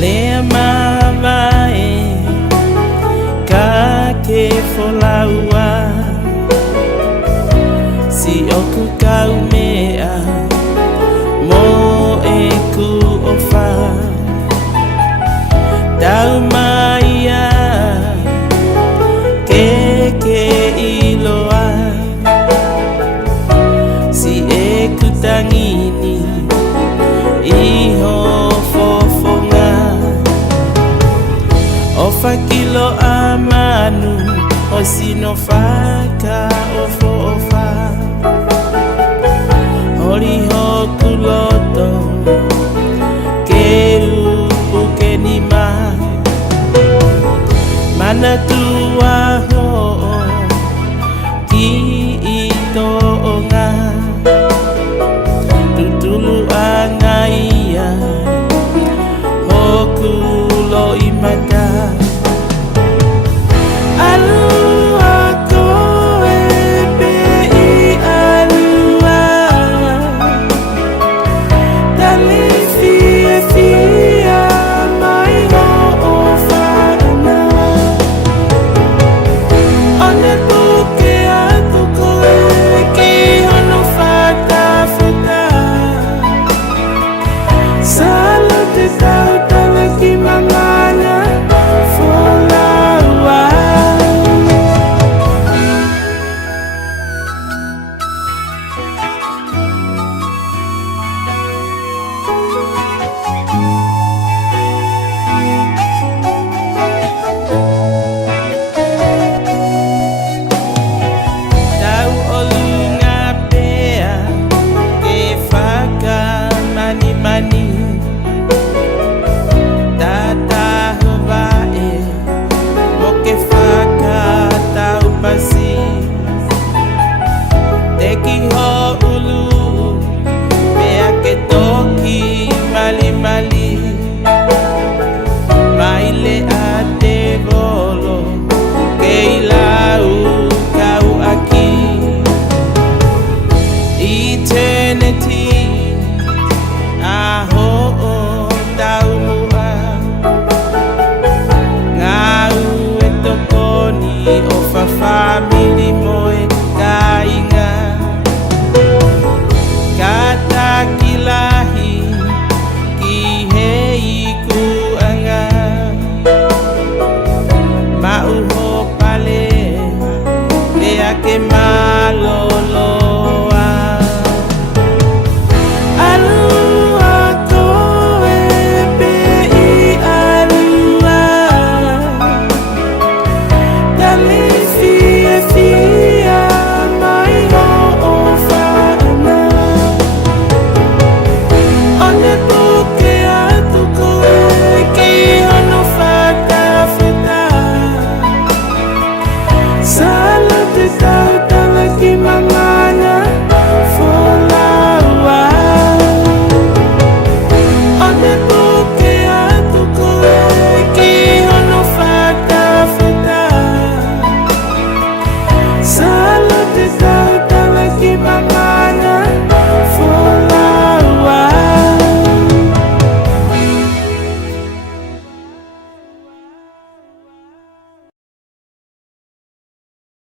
Le mavae ka ke folaua si oku kau mea mo e ku ofa tau maia ke iloa si e ku tangini iho fofonga o fakilo amanu o sino faka o fofa hori hoku loto ke upu ke nima mana tua ho ki ito onga tutulu angaia hoku lo imaka mani